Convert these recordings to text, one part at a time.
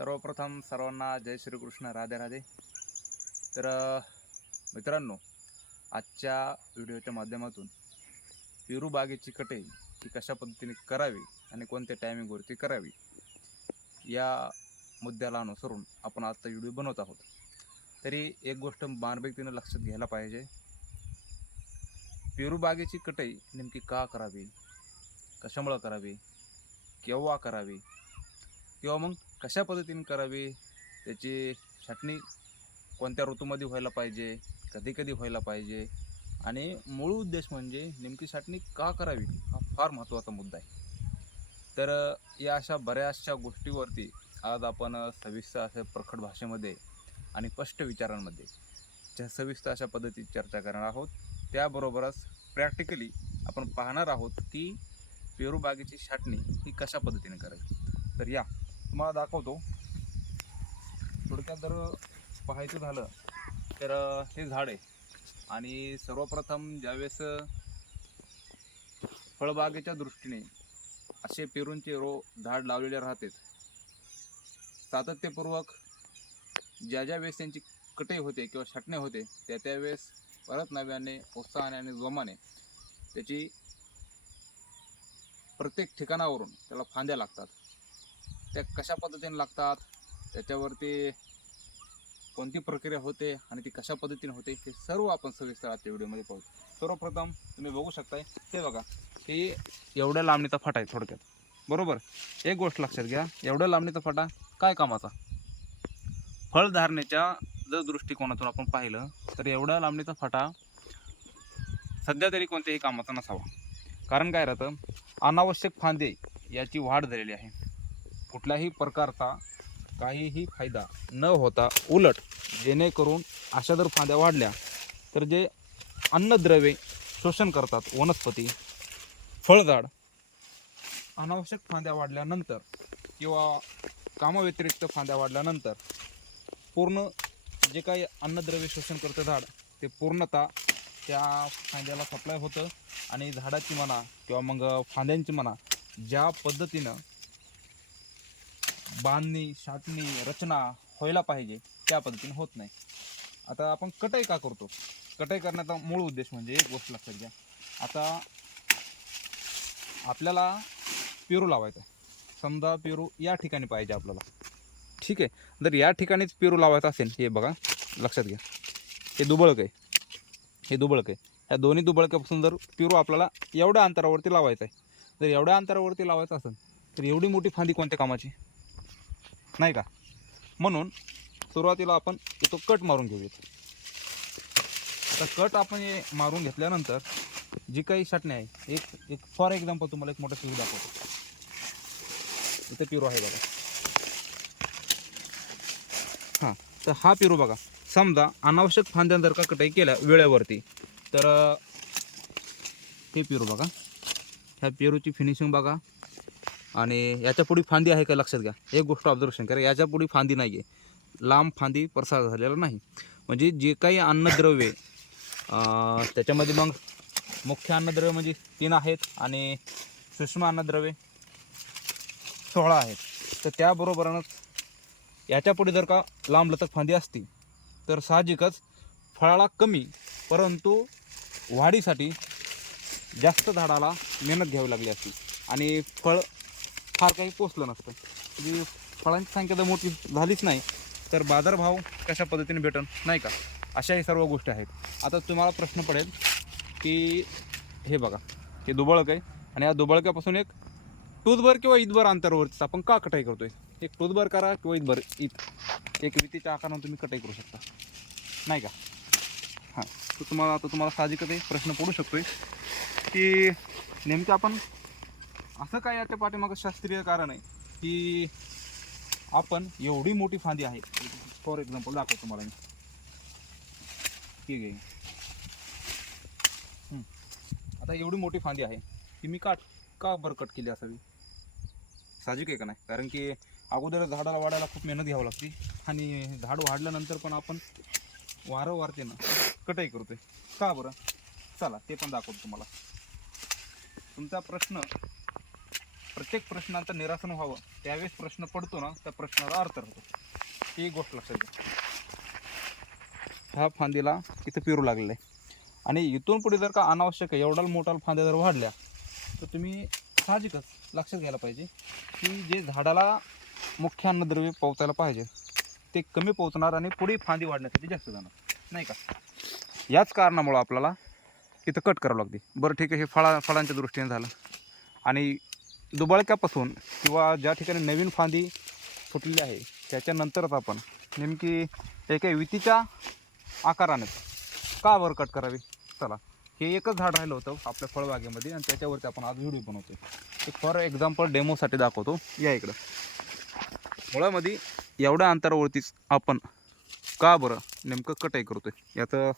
सर्वप्रथम सर्वांना जय श्रीकृष्ण राधे राधे. तर मित्रांनो आजच्या व्हिडिओच्या माध्यमातून पेरू बागेची ही कशा पद्धतीने करावी आणि कोणत्या टायमिंगवरती करावी या मुद्द्याला अनुसरून आपण आजचा व्हिडिओ बनवत आहोत. तरी एक गोष्ट बारबेतीनं लक्षात घ्यायला पाहिजे. पेरू बागेची नेमकी का करावी कशामुळं करावी केव्हा करावी किंवा मग कशा पद्धतीने करावी? त्याची छाटणी कोणत्या ऋतूमध्ये व्हायला पाहिजे? कधी कधी व्हायला पाहिजे? आणि मूळ उद्देश म्हणजे नेमकी छाटणी का करावी? हा फार महत्त्वाचा मुद्दा आहे. तर या अशा बऱ्याचशा गोष्टीवरती आज आपण सविस्तर अशा प्रखट भाषेमध्ये आणि स्पष्ट विचारांमध्ये ज्या सविस्तर अशा पद्धतीत चर्चा करणार आहोत त्याबरोबरच प्रॅक्टिकली आपण पाहणार आहोत की पेरू बागेची छाटणी ही कशा पद्धतीने करावी? तर या. तुम्हाला दाखवतो. थोडक्यात जर पाहायचं झालं तर हे झाड आहे. आणि सर्वप्रथम ज्यावेळेस फळबागेच्या दृष्टीने असे पेरूंचे रो झाड लावलेले राहते सातत्यपूर्वक ज्या ज्या वेळेस त्यांची कटाई होते किंवा छटणे होते त्या त्यावेळेस परत नव्याने उत्साहाने आणि जोमाने त्याची प्रत्येक ठिकाणावरून त्याला फांद्या लागतात. त्या कशा पद्धतीने लागतात त्याच्यावरती कोणती प्रक्रिया होते आणि ती कशा पद्धतीने होते हे सर्व आपण सविस्तर आजच्या व्हिडिओमध्ये पाहू. सर्वप्रथम तुम्ही बघू शकताय ते बघा हे एवढ्या लांबणीचा फाटा आहे थोडक्यात. बरोबर? एक गोष्ट लक्षात घ्या एवढ्या लांबणीचा फाटा काय कामाचा? फळधारणेच्या जर दृष्टिकोनातून आपण पाहिलं तर एवढ्या लांबणीचा फाटा सध्या तरी कोणत्याही कामाचा नसावा. कारण काय राहतं? अनावश्यक फांदे याची वाढ झालेली आहे. कुठल्याही प्रकारचा काहीही फायदा न होता उलट जेणेकरून अशा जर फांद्या वाढल्या तर जे अन्नद्रव्ये शोषण करतात वनस्पती फळझाड अनावश्यक फांद्या वाढल्यानंतर किंवा कामाव्यतिरिक्त फांद्या वाढल्यानंतर पूर्ण जे काही अन्नद्रव्य शोषण करतं झाड ते पूर्णतः त्या फांद्याला सप्लाय होतं आणि झाडाची म्हणा किंवा मग फांद्यांची म्हणा ज्या पद्धतीनं बांधणी छाटणी रचना व्हायला पाहिजे त्या पद्धतीने होत नाही. आता आपण कटाई का करतो? कटाई करण्याचा मूळ उद्देश म्हणजे एक गोष्ट लक्षात घ्या. आता आपल्याला पेरू लावायचा आहे. समजा पेरू या ठिकाणी पाहिजे आपल्याला. ठीक आहे? जर या ठिकाणीच पेरू लावायचा असेल हे बघा लक्षात घ्या. हे दुबळक आहे. हे दुबळक आहे. ह्या दोन्ही दुबळक्यापासून जर पेरू आपल्याला एवढ्या अंतरावरती लावायचं आहे जर एवढ्या अंतरावरती लावायचं असेल तर एवढी मोठी फांदी कोणत्या कामाची? नाही का? म्हणून सुरुवातीला आपण तो कट मारून घेऊयात. आता कट आपण हे मारून घेतल्यानंतर जी काही छाटणी आहे एक एक फॉर एक्झाम्पल तुम्हाला एक मोठा पेरू दाखवतो. इथं पेरू आहे बघा. हां तर हा पेरू बघा. समजा अनावश्यक फांद्या जर का कटाई केल्या वेळेवरती. तर हे पेरू बघा. ह्या पेरूची फिनिशिंग बघा. आणि याच्यापुढे फांदी आहे का लक्षात घ्या. एक गोष्ट ऑब्झर्वेशन करा याच्यापुढे फांदी नाही आहे लांब फांदी प्रसार झालेला नाही. म्हणजे जे काही अन्नद्रव्ये त्याच्यामध्ये मग मुख्य अन्नद्रव्य म्हणजे तीन आहेत आणि सूक्ष्म अन्नद्रव्ये सोळा आहेत. तर त्याबरोबरच याच्यापुढे जर का लांबलचक फांदी असती तर साहजिकच फळाला कमी परंतु वाढीसाठी जास्त झाडाला मेहनत घ्यावी लागली असती. आणि फळ फार काही पोचलं नसतं. म्हणजे फळांची संख्या जर मोठी झालीच नाही तर बाजारभाव कशा पद्धतीने भेटन नाही का? अशाही सर्व गोष्टी आहेत. आता तुम्हाला प्रश्न पडेल की हे बघा हे दुबळक आहे आणि या दुबळक्यापासून एक टूथभर किंवा इतभर अंतरावरतीच आपण का कटाई करतोय? एक टूथभर करा किंवा ईदभर ईद. एक वितीच्या आकारानं तुम्ही कटाई करू शकता. नाही का? हां. तर तुम्हाला आता तुम्हाला साहजिकच एक प्रश्न पडू शकतोय की नेमकं आपण असं काय याच्या पाठीमागं शास्त्रीय कारण आहे की आपण एवढी मोठी फांदी आहे. फॉर एक्झाम्पल दाखवतो तुम्हाला मी. ठीक आहे. आता एवढी मोठी फांदी आहे की मी काट का बरकट केली असावी? साहजिक आहे का नाही? कारण की अगोदर झाडाला वाढायला खूप मेहनत घ्यावी लागते. आणि झाड वाढल्यानंतर पण आपण वारंवार ते ना कटाई करतोय. का बरं? चला ते पण दाखवतो तुम्हाला. तुमचा प्रश्न प्रत्येक प्रश्नाचं निरासन व्हावं. त्यावेळेस प्रश्न पडतो ना त्या प्रश्नाला अर्थ राहतो. ती एक गोष्ट लक्षात घ्या. ह्या फांदीला इथं पेरू लागलेलं आहे. आणि इथून पुढे जर का अनावश्यक आहे एवढा मोठा फांद्या जर वाढल्या तर तुम्ही साहजिकच लक्षात घ्यायला पाहिजे की जे झाडाला मुख्य अन्नद्रव्य पोहोचायला पाहिजे ते कमी पोहोचणार आणि पुढे फांदी वाढण्यासाठी जास्त जाणार. नाही का? याच कारणामुळं आपल्याला इथं कट करावं लागते. बरं ठीक आहे. हे फळा फळांच्या दृष्टीने झालं. आणि दुबळक्यापासून किंवा ज्या ठिकाणी नवीन फांदी फुटलेली आहे त्याच्यानंतरच आपण नेमकी एका वितीच्या आकाराने का बरं कट करावी? चला हे एकच झाड राहिलं होतं आपल्या फळबागेमध्ये आणि त्याच्यावरती आपण आज व्हिडिओ बनवतो एक फॉर एक्झाम्पल डेमोसाठी दाखवतो. या इकडं. मुळामध्ये एवढ्या अंतरावरतीच आपण का बरं नेमकं कटाई करतोय? याचं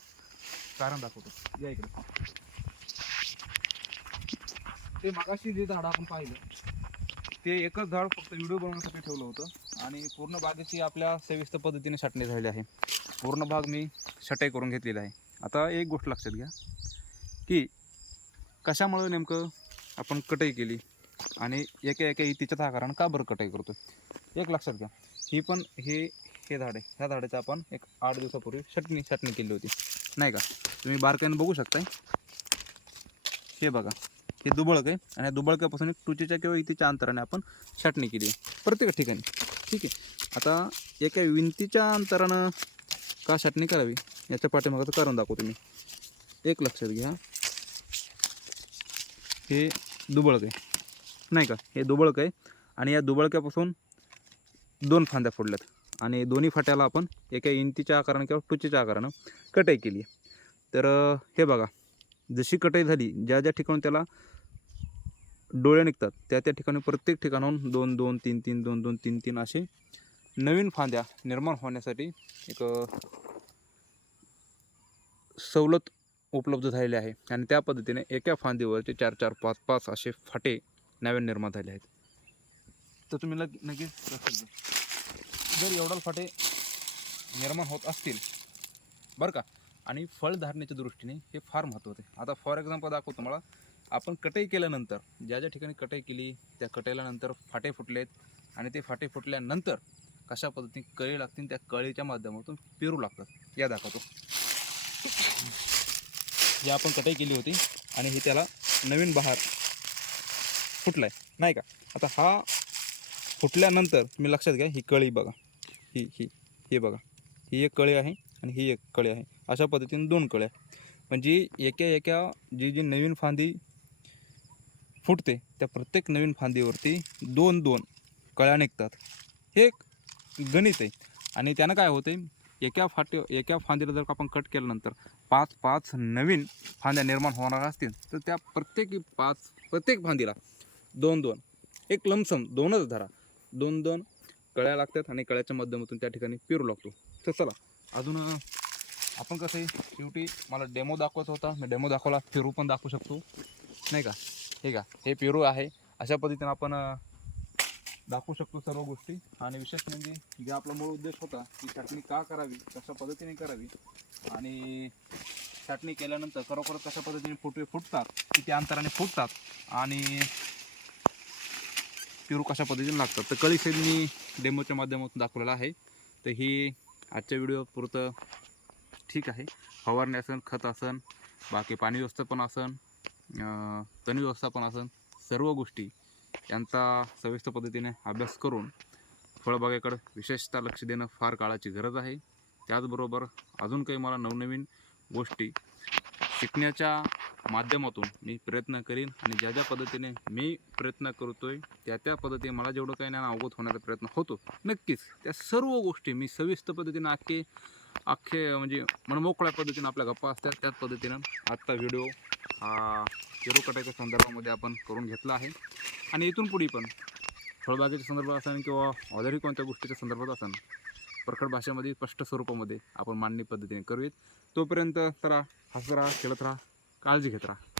कारण दाखवतो. या इकडं. ते मागाशी जे झाड आपण पाहिलं ते एकच झाड फक्त व्हिडिओ बनवण्यासाठी ठेवलं होतं. आणि पूर्ण बागेची आपल्या सविस्तर पद्धतीने छाटणी झालेली आहे. पूर्ण भाग मी छटाई करून घेतलेला आहे. आता एक गोष्ट लक्षात घ्या की कशामुळं नेमकं आपण कटाई केली आणि एका एका तिच्या आकारानं का बरं कटाई करतो एक लक्षात घ्या ही पण हे हे झाड आहे ह्या झाडाचं आपण एक आठ दिवसापूर्वी छटणी छटणी केली होती. नाही का? तुम्ही बारकाईनं बघू शकताय. हे बघा. हे दुबळक आहे. आणि या दुबळक्यापासून एक टुचीच्या किंवा इतीच्या अंतराने आपण छाटणी केली आहे. प्रत्येक ठिकाणी. ठीक आहे. आता एका विंतीच्या अंतरानं का छाटणी करावी? याच्या पाठीमागाचं कारण दाखवतो मी. एक लक्षात घ्या. हे दुबळक आहे. नाही का? हे दुबळक आहे. आणि या दुबळक्यापासून दोन फांद्या फोडल्यात. आणि दोन्ही फाट्याला आपण एका इंतीच्या आकारानं किंवा टुचीच्या आकारानं कटाई केली तर हे बघा. जशी कटाई झाली ज्या ज्या ठिकाणी त्याला डोळे निघतात त्या त्या ठिकाणी प्रत्येक ठिकाणाहून दोन दोन तीन तीन दोन दोन तीन तीन असे नवीन फांद्या निर्माण होण्यासाठी एक सवलत उपलब्ध झालेली आहे. आणि त्या पद्धतीने एका फांदीवरचे चार चार पाच पाच असे फाटे नव्याने निर्माण झाले आहेत. तर तुम्ही लग नक्कीच जर एवढा फाटे निर्माण होत असतील बरं का आणि फळधारणेच्या दृष्टीने हे फार महत्त्वाचं आहे. आता फॉर एक्झाम्पल दाखवतो मला आपण कटाई केल्यानंतर ज्या ज्या ठिकाणी कटाई केली त्या कटाईल्यानंतर फाटे फुटलेत आणि ते फाटे फुटल्यानंतर कशा पद्धतीने कळी लागतील त्या कळीच्या माध्यमातून पेरू लागतात. या दाखवतो. जे आपण कटाई केली होती आणि हे त्याला नवीन बहार आहे नाही का? आता हा फुटल्यानंतर तुम्ही लक्षात घ्या ही कळी बघा. ही ही हे बघा. ही एक कळी आहे. आणि ही एक कळी आहे. अशा पद्धतीने दोन कळ्या. म्हणजे एका एका जी जी नवीन फांदी फुटते त्या प्रत्येक नवीन फांदीवरती दोन दोन कळ्या निघतात. हे एक गणित आहे. आणि त्यानं काय होते एका फाटे एका फांदीला जर का आपण कट केल्यानंतर पाच पाच नवीन फांद्या निर्माण होणार असतील तर त्या प्रत्येकी पाच प्रत्येक फांदीला दोन दोन एक लमसम दोनच धरा. दोन दोन कळ्या लागतात आणि कळ्याच्या माध्यमातून त्या ठिकाणी पेरू लागतो. तर चला अजून आपण कसं आहे शेवटी मला डेमो दाखवत होता. मी डेमो दाखवला पेरू पण दाखवू शकतो. नाही का? हे का? हे पेरू आहे. अशा पद्धतीनं आपण दाखवू शकतो सर्व गोष्टी. आणि विशेष म्हणजे जे आपला मूळ उद्देश होता की छाटणी का करावी कशा पद्धतीने करावी आणि छाटणी केल्यानंतर खरोखर कशा पद्धतीने फुटवे फुटतात किती अंतराने फुटतात आणि पेरू कशा पद्धतीने लागतात. तर कळी मी डेमोच्या माध्यमातून दाखवलेला आहे. तर ही आजच्या व्हिडिओ पुरतं ठीक आहे. फवारणी असन खत असन बाकी पाणी व्यवस्थापन असन तण व्यवस्थापन असन सर्व गोष्टी यांचा सविस्तर पद्धतीने अभ्यास करून फळबागेकडं विशेषतः लक्ष देणं फार काळाची गरज आहे. त्याचबरोबर अजून काही मला नवनवीन गोष्टी शिकण्याच्या माध्यमातून मी प्रयत्न करीन आणि ज्या ज्या पद्धतीने मी प्रयत्न करतोय त्या त्या पद्धतीने मला जेवढं काही ज्ञान अवगत होण्याचा प्रयत्न होतो नक्कीच त्या सर्व गोष्टी मी सविस्तर पद्धतीने अख्खे अख्खे म्हणजे मनमोकळ्या पद्धतीने आपल्या गप्पा असतात. त्याच पद्धतीनं आत्ता व्हिडिओ हा पेरू संदर्भामध्ये आपण करून घेतला आहे. आणि इथून पुढे पण फळबागेच्या संदर्भात असेल किंवा ऑदरही कोणत्या गोष्टीच्या संदर्भात असेल प्रखड भाषेमध्ये स्पष्ट स्वरूपामध्ये आपण मांडणी पद्धतीने करूयात. तोपर्यंत तर हसत राहा खेळत राहा. काळजी घेत राहा.